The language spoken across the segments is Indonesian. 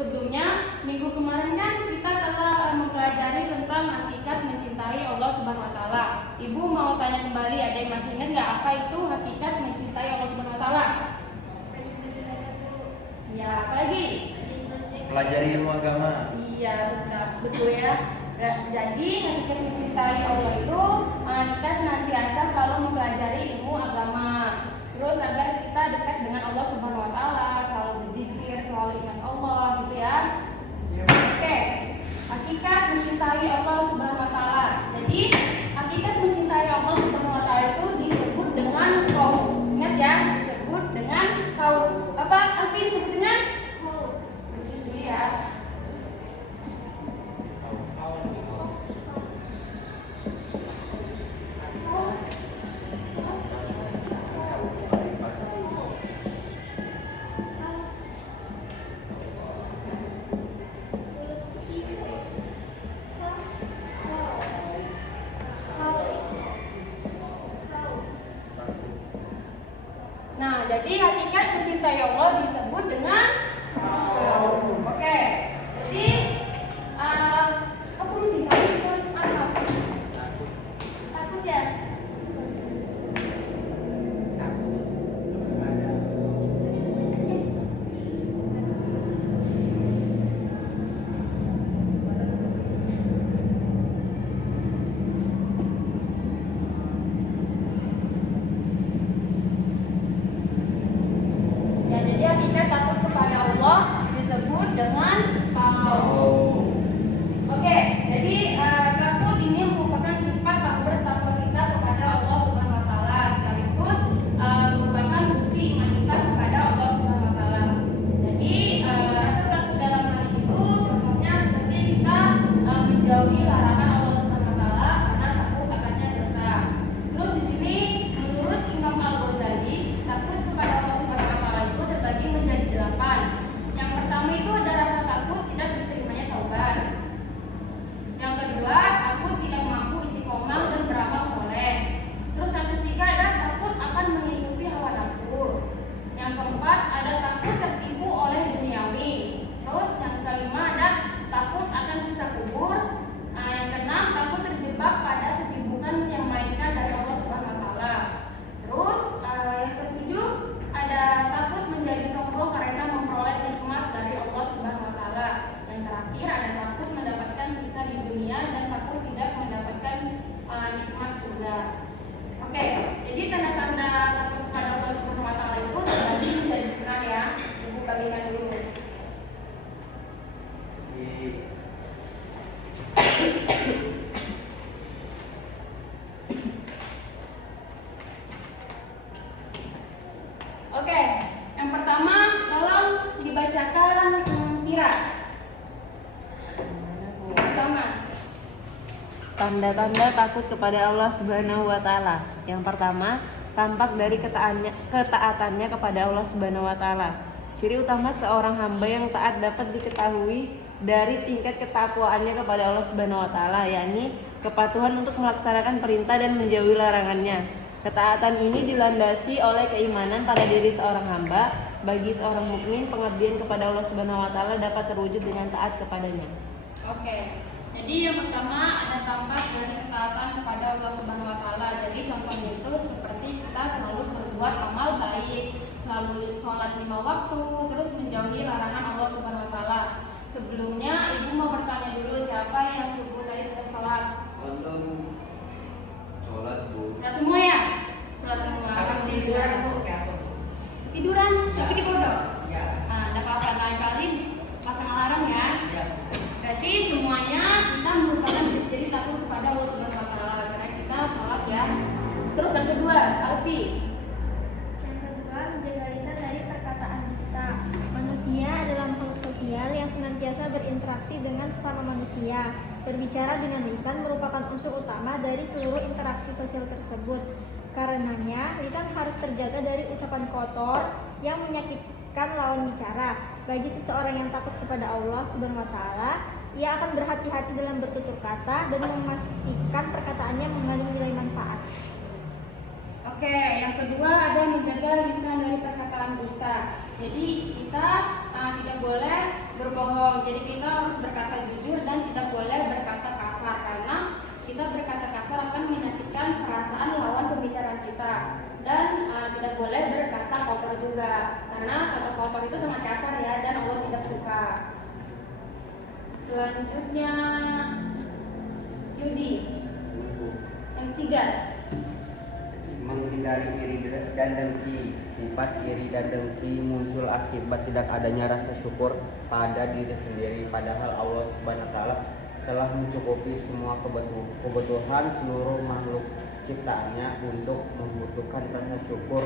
Sebelumnya, minggu kemarin kan kita telah mempelajari tentang hakikat mencintai Allah Subhanahu wa taala. Ibu mau tanya kembali, ada yang masih ingat nggak apa itu hakikat mencintai Allah Subhanahu wa taala? Ya, apa lagi? Pelajari ilmu agama. Iya, betul ya. Jadi hakikat mencintai Allah itu kita senantiasa selalu mempelajari ilmu agama. Terus agar kita dekat dengan Allah Subhanahu wa taala, selalu berzikir, selalu ingat Allah gitu ya. Oke. Hakikat mencintai Allah Subhanahu wa taala. Jadi, hakikat mencintai Allah Subhanahu wa taala itu disebut dengan qaul. Ingat ya, disebut dengan qaul. Apa arti disebutnya? Qaul. Terus lihat. Nah, jadi hakikat mencintai Allah disebut dengan qaul. Oke. Jadi aku mencintai apa? Takut ya? Jadi hakikat takut kepada Allah disebut dengan qaul. Oke, jadi takut ini merupakan sifat takwa kita kepada Allah Subhanahu wa taala, sekaligus merupakan bukti iman kita kepada Allah Subhanahu wa taala. Jadi rasa takut dalam hal itu contohnya seperti kita menjauhi larangan Allah Subhanahu wa taala karena takut akannya dosa. Terus di sini menurut Imam Al-Ghazali, takut kepada Allah Subhanahu wa taala itu terbagi menjadi 8. Yang pertama itu ada rasa takut tidak diterimanya taubat. Yang kedua, takut tidak mampu istiqomah dan beramal soleh. Terus yang ketiga ada takut akan mengikuti hawa nafsu. Yang keempat ada takut tertipu oleh duniawi. Terus yang kelima ada takut akan siksa kubur. Yang keenam takut terjebak pada kesibukan yang melainkan dari Allah Subhanahu wa taala. Terus yang ketujuh ada takut menjadi sombong karena memperoleh nikmat dari Allah Subhanahu wa taala. Yang terakhir ada takut mendapatkan siksa di dunia dan takut tidak mendapatkan nikmat surga. Oke, jadi tanda-tanda takut kepada Allah Subhanahu wa taala itu terbagi menjadi 6 ya. Ibu bagikan dulu. Oke, yang pertama tolong dibacakan Tira. Pertama. Tanda-tanda takut kepada Allah Subhanahu wa taala. Yang pertama, tampak dari ketaatannya kepada Allah Subhanahu wa taala. Ciri utama seorang hamba yang taat dapat diketahui dari tingkat ketakwaannya kepada Allah Subhanahu wa taala, yakni kepatuhan untuk melaksanakan perintah dan menjauhi larangannya. Ketaatan ini dilandasi oleh keimanan pada diri seorang hamba. Bagi seorang mukmin, pengabdian kepada Allah Subhanahu wa taala dapat terwujud dengan taat kepadanya. Oke. Jadi yang pertama ada tampak dari ketaatan kepada Allah Subhanahu wa taala. Jadi contohnya itu seperti kita selalu berbuat amal baik, selalu sholat 5 waktu, terus menjauhi larangan Allah Subhanahu wa taala. Sebelumnya ibu mau bertanya dulu, siapa yang subuh tadi tetap sholat? Sholat bu. Sholat semua ya? Sholat semua. Tiduran bu, Tiduran, tapi di kodok. ya. Nah, ada apa-apa lain kali pasang alarm ya. Ya. Berarti semuanya kita merupakan jadi takut kepada Allah Subhanahu wa taala karena kita sholat ya. Terus yang kedua, Alfi. Yang kedua, menjaga lisan dari perkataan dusta. Manusia adalah makhluk sosial yang senantiasa berinteraksi dengan sesama manusia. Berbicara dengan lisan merupakan unsur utama dari seluruh interaksi sosial tersebut. Karenanya, lisan harus terjaga dari ucapan kotor yang menyakitkan lawan bicara. Bagi seseorang yang takut kepada Allah Subhanahu wa taala, ia akan berhati-hati dalam bertutur kata dan memastikan perkataannya mengandung nilai manfaat. Oke, yang kedua ada menjaga lisan dari perkataan dusta. Jadi kita tidak boleh berbohong. Jadi kita harus berkata jujur dan tidak boleh berkata kasar karena kita berkata kasar akan menyakitkan perasaan lawan pembicaraan kita. Dan tidak boleh berkata kotor juga karena kata kotor itu sangat kasar ya dan Allah tidak suka. Selanjutnya Yudi. Yang ketiga. Menghindari iri dan dengki. Sifat iri dan dengki muncul akibat tidak adanya rasa syukur pada diri sendiri, padahal Allah Subhanahu wa taala telah mencukupi semua kebutuhan seluruh makhluk ciptaannya. Untuk membutuhkan rasa syukur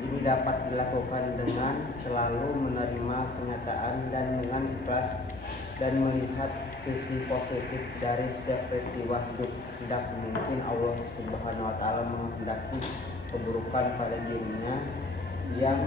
ini dapat dilakukan dengan selalu menerima kenyataan dan dengan ikhlas dan melihat sisi positif dari setiap peristiwa hidup. Tidak mungkin Allah Subhanahu wa taala menghendaki keburukan pada dirinya yang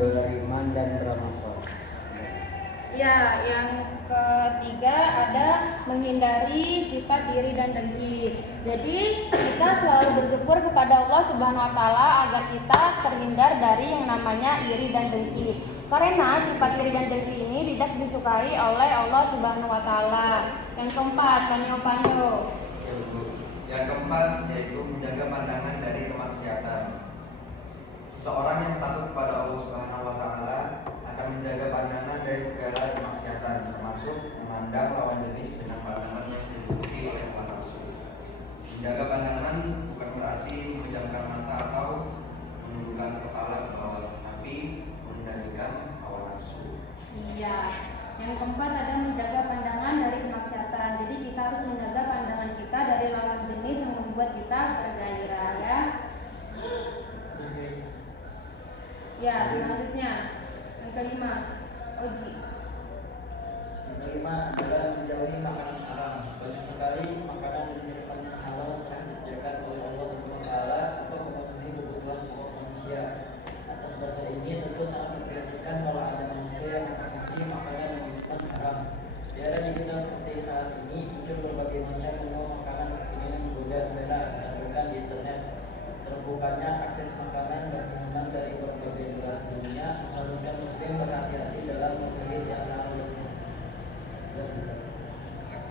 beriman dan beramal saleh. Ya, yang ketiga ada menghindari sifat iri dan dengki. Jadi kita selalu bersyukur kepada Allah Subhanahu wa taala agar kita terhindar dari yang namanya iri dan dengki. Karena sifat iri dan dengki ini tidak disukai oleh Allah Subhanahu wa taala. Yang keempat, Panyo. Yang keempat yaitu menjaga pandangan dari kemaksiatan. Seseorang yang takut kepada Allah Subhanahu wa taala akan menjaga pandangan dari segala kemaksiatan, termasuk memandang lawan jenis dengan pandangan yang diikuti oleh hawa nafsu. Menjaga pandangan bukan berarti menjamkan mata atau menundukkan kepala ke bawah, tapi mengendalikan hawa nafsu. Iya. Yang keempat ada menjaga pandangan dari kemaksiatan. Jadi kita harus menjaga pandangan kita dari lawan jenis yang membuat kita bergairah ya. Ya, selanjutnya yang kelima, Oji. Yang kelima adalah menjauhi makanan haram. Banyak sekali makanan dan minuman yang halal telah disediakan oleh Allah Subhanahu wa taala untuk memenuhi kebutuhan pokok manusia. Atas dasar ini tentu sangat memprihatinkan kalau ada manusia yang mengkonsumsi makanan dan minuman haram. Di era digital seperti saat ini muncul berbagai macam menu makanan kekinian yang menggoda selera ditemukan di internet. Terbukanya akses makanan dan minuman dari berbagai belahan dunia mengharuskan muslim berhati-hati dalam memilih yang halal dan sehat.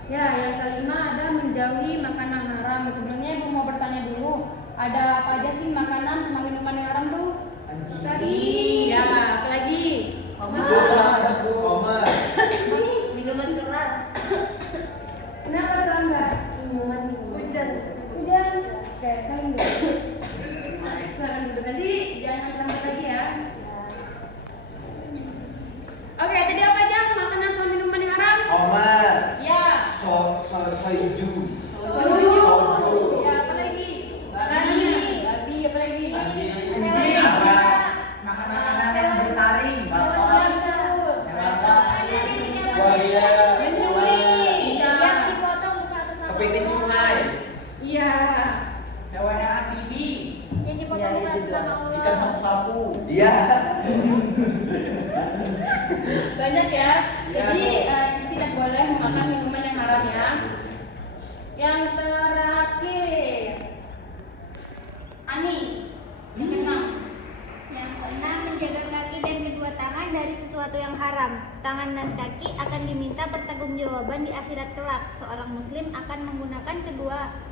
Ya, yang kelima ada menjauhi makanan haram. Sebenarnya ibu mau bertanya dulu, ada apa aja sih makanan sama minuman yang haram tuh? Anjing. Ya, apa lagi? Omar. Minuman keras. Kenapa enggak? Hujan. Oke, saling dulu. Saling dulu. Nanti jangan sampai lagi ya. Oke, tadi apa aja makanan sama minuman yang haram? Omar. Ya. Soju. Soju. Ya, apa lagi? Babi, apa lagi? Makanan yang bertaring, batok, Buaya. Yang dipotong bukan atas nama Kepiting Allah. sungai. Iya. hewan yang amfibi, Yang dipotong bukan atas nama Allah. ikan sapu-sapu. Iya. Banyak ya. Iya, Jadi Bu. kita tidak boleh memakan minuman yang haram ya. Yang terakhir, Ani. pertanggungjawaban di akhirat kelak. Seorang muslim akan menggunakan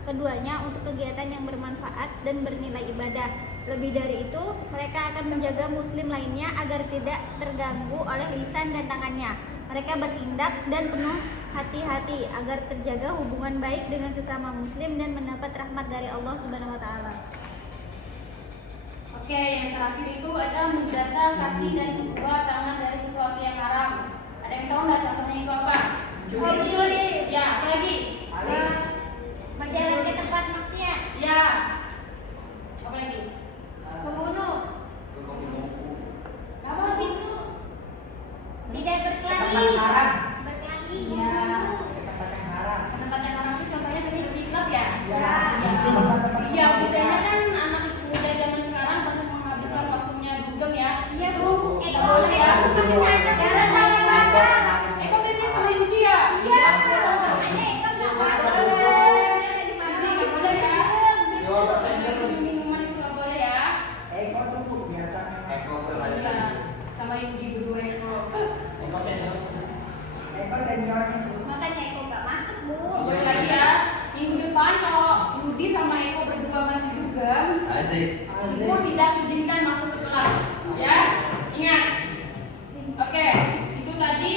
keduanya untuk kegiatan yang bermanfaat dan bernilai ibadah. Lebih dari itu, mereka akan menjaga muslim lainnya agar tidak terganggu oleh lisan dan tangannya. Mereka bertindak dan penuh hati-hati agar terjaga hubungan baik dengan sesama muslim dan mendapat rahmat dari Allah Subhanahu wa taala. Oke, yang terakhir itu ada menjaga kaki dan kedua tangan dari sesuatu yang haram. Ada yang tahu nggak contohnya itu apa? Mencuri. Ya, apa lagi? Berjalan ke tempat maksiat. Ya. Apa lagi? Membunuh. Apa lagi? Tidak berkelahi. Tempat Berkelahi. Iya. tempat yang haram. Tempat yang haram itu contohnya seperti klub ya? Ya. Iya, biasanya kan anak muda zaman sekarang banyak menghabiskan waktunya dugem ya. Iya, Itu Bu. nggak Eko boleh ya. suka ke sana jalan sama Maka. Eko biasanya sama Yudi ya? Iya. Ada Eko nggak masuk. Yudi nggak boleh ya. Minuman itu nggak boleh ya. Eko tuh biasa. Eko Iya, sama Yudi berdua Eko. Eko senior. Eko seniornya tuh. Makanya Eko nggak masuk, Bu. Boleh lagi ya. Minggu depan kalau Yudi sama Eko berdua masih dugem, Asik. Ibu tidak izinkan masuk ke kelas, ya. Ingat. Oke, itu tadi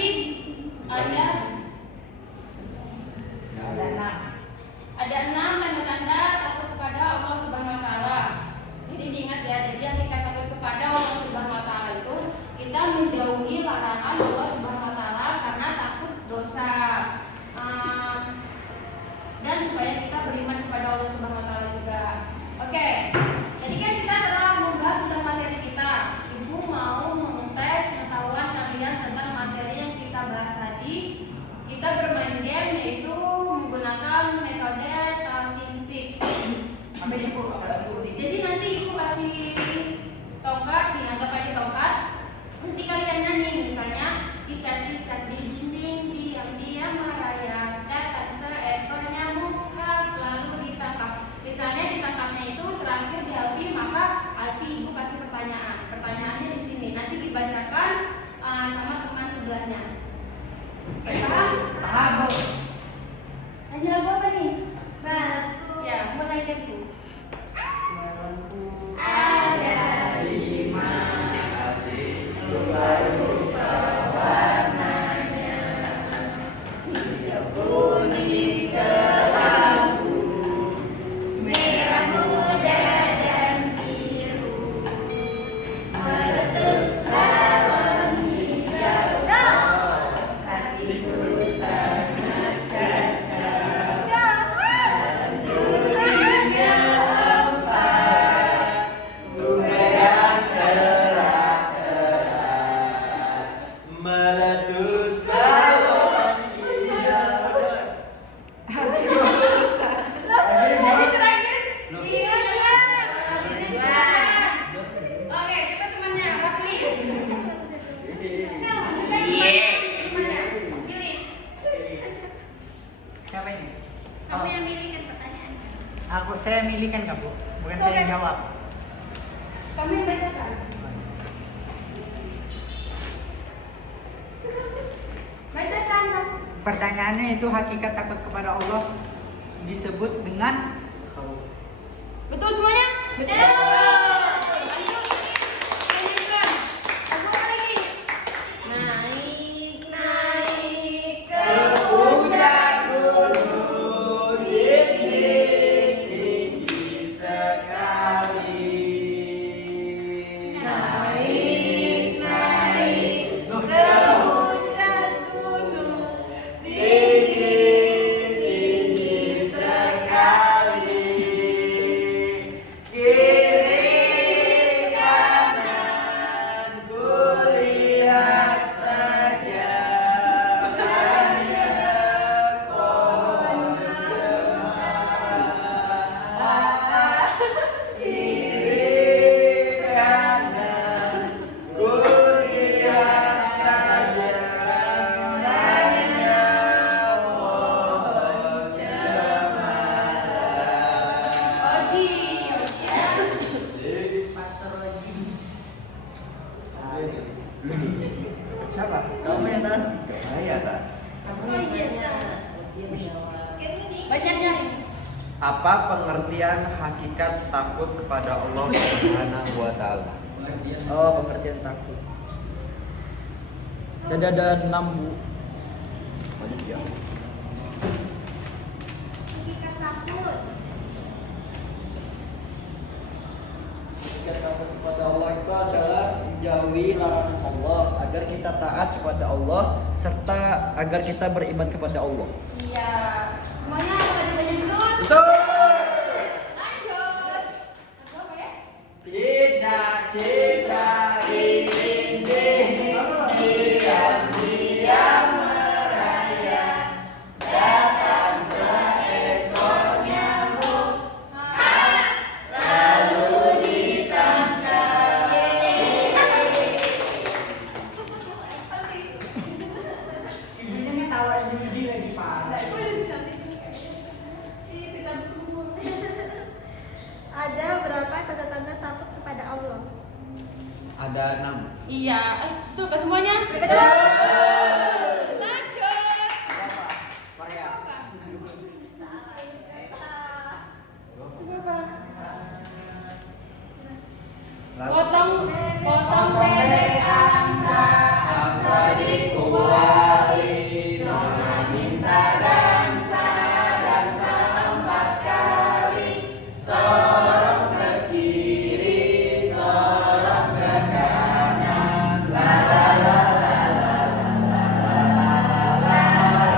ada Ada 6. 6 tanda-tanda takut kepada Allah Subhanahu wa taala. Jadi diingat ya, jadi yang kita takut kepada Allah Subhanahu wa taala itu kita menjauhi larangan Allah Subhanahu wa taala karena takut dosa. Dan supaya kita beriman kepada Allah Subhanahu wa taala juga. Oke. Jadi kan kita telah membahas tentang materi kita. Ibu mau mengetes pengetahuan kalian tentang materi yang kita bahas tadi. Kita bermain game yaitu menggunakan metode talking stick. Apa itu, Bu? Jadi nanti ibu kasih tongkat, nih anggap aja tongkat. Nanti kalian nyanyi misalnya cicat-cicat di dinding, diam-diam merayap, datang seekor nyamuk, lalu ditangkap. Misalnya ditangkapnya itu terakhir di Alfi, maka Alfi ibu kasih pertanyaan. Pertanyaannya di sini nanti dibacakan sama teman sebelahnya. Paham? Paham, Bu. Nyanyi lagu apa nih? Baku Ya, mulai deh Bu. ada merah muda dan biru, meletus balon hijau. Hatiku sangat kacau. Dalam dunia empat, ku bergerak Meletus balon Jadi terakhir Iya. Oke, kita temannya Rafli. Pilih. Siapa ini? Kamu yang milih kan pertanyaannya. Saya milih kan, Bu. Bukan saya yang jawab. Kamu yang bacakan. Bacakan. Pertanyaannya itu hakikat takut kepada Allah disebut dengan Betul semuanya? Betul. Lanjut. Lanjutkan. Lagu apa lagi? Naik ke puncak gunung tinggi sekali. Naik ke puncak gunung tinggi sekali. Kiri Banyak nyari. Apa pengertian hakikat takut kepada Allah Subhanahu wa taala? Oh, pengertian takut. Jadi ada 6 bu. Banyak ya. Hakikat takut. Hakikat takut kepada Allah itu adalah menjauhi larangan Allah agar kita taat kepada Allah serta agar kita beriman kepada Allah. Iya. Semuanya pada banyak betul. Betul. Lanjut. Lanjut apa ya? Cita-cita dinding diam-diam merayap, datang seekor nyamuk lalu ditangkap. Ibunya ngetawain Yudi lagi Pak. Ada berapa tanda-tanda takut kepada Allah? Ada 6. Iya. Betul ke semuanya? Betul. Lanjut. Korea. Potong bebek angsa, angsa dikuali, nona minta dansa, dansa 4 kali, sorong ke kiri, sorong ke kanan, la la la la la la la la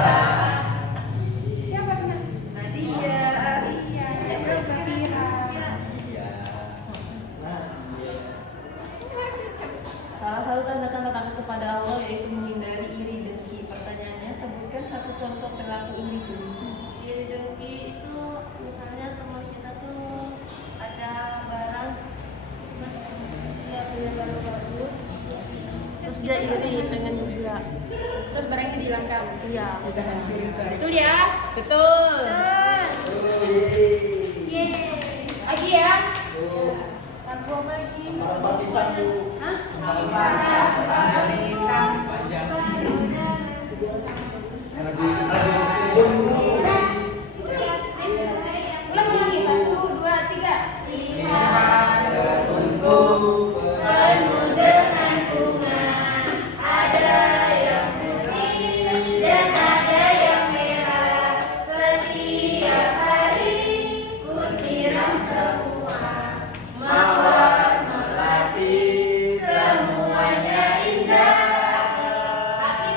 la. Siapa yang menang? Nadia. Salah satu tanda-tanda takut kepada Allah yaitu menghindari iri dengki. Pertanyaannya, sebutkan satu contoh perilaku iri dengki. Iri dengki itu misalnya teman kita tuh ada barang terus dia punya barang bagus terus dia iri pengen juga Terus barangnya dihilangkan. iya Betul ya? Betul. Lagi ya? Lagu apa lagi? Harapan pisang bu. Hah? Ulang lagi. 1, 2, 3. penuh dengan bunga ada yang putih dan ada yang merah setiap hari ku siram semua mawar melati semuanya indah tapi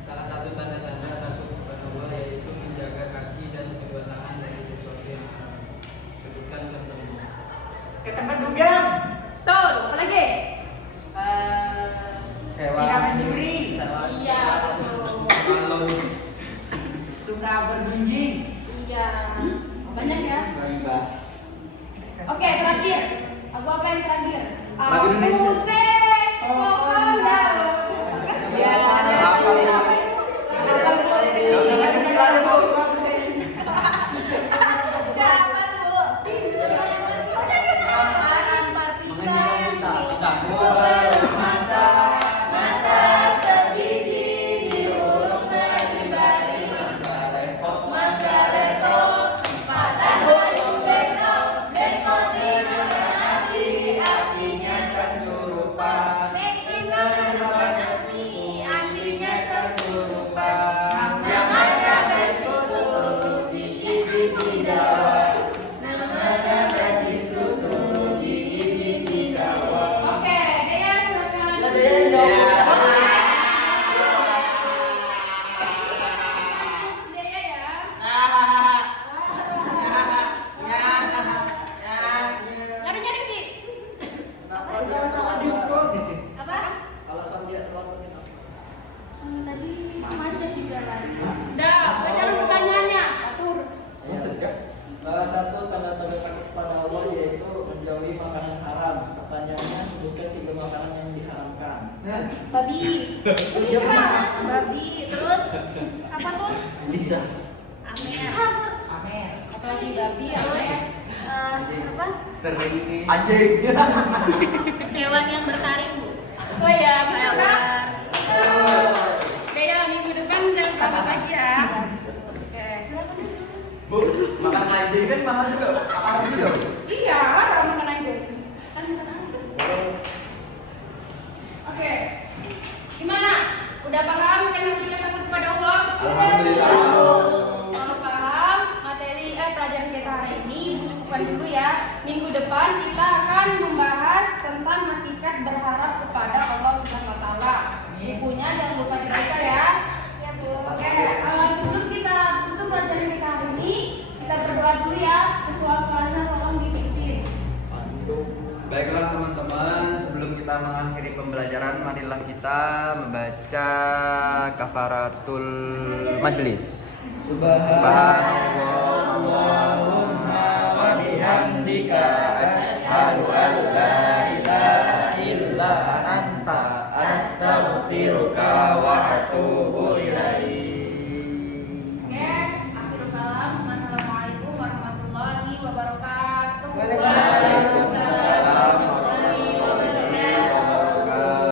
Salah satu tanda-tanda takut kepada Allah yaitu menjaga kaki dan kedua tangan dari sesuatu yang haram. Sebutkan contohnya. Ke tempat dugem. Tuh, apa lagi? Sewa Tidak mencuri. Iya, betul. Kalau Suka bergunjing. Iya. Banyak ya? gibah. Oke, terakhir. Lagu apa yang terakhir? Lagu Indonesia. Aku sepokong daun. Ya, masa sebiji diurung bari-bari mangga lepok patah boyong bengkok dimakan apinya Kesurupan. apinya Kesurupan. namanya gadis di Jawa namanya gadis di Jawa. Oke, Dea silakan. Dea ya. Nyari-nyari Ki. Apa? Alasan dia terlambat kenapa? Tadi macet di jalan. Udah, bacakan pertanyaannya. Atur. Salah satu tanda-tanda takut kepada Allah yaitu menjauhi makanan haram. Pertanyaannya, sebutkan 3 makanan yang diharamkan. Babi. Babi. Terus apa tuh? Bisa. Amer. Apalagi babi ya, Apa? Sering nih. Anjing. Hewan yang bertaring, Bu. Oh iya, betul kan? Selamat pagi ya. Oke. Bu, makan anjing kan mahal juga. Apa gitu? Iya, haram makan anjing. Kan makan anjing. Oke. Gimana? Udah paham kan hakikat takut kepada Allah? Alhamdulillah. Kalau paham materi pelajaran kita hari ini cukupkan dulu ya. Minggu depan kita akan membahas tentang hakikat berharap kepada Allah Subhanahu wa taala. Bukunya jangan lupa dibaca ya. Oke, sebelum kita tutup pelajaran kita hari ini, kita berdoa dulu ya. Ketua kelasnya tolong dipimpin. Baiklah teman-teman, sebelum kita mengakhiri pembelajaran, marilah kita membaca kafaratul majlis. Subhanallah Allahumma wa bihamdika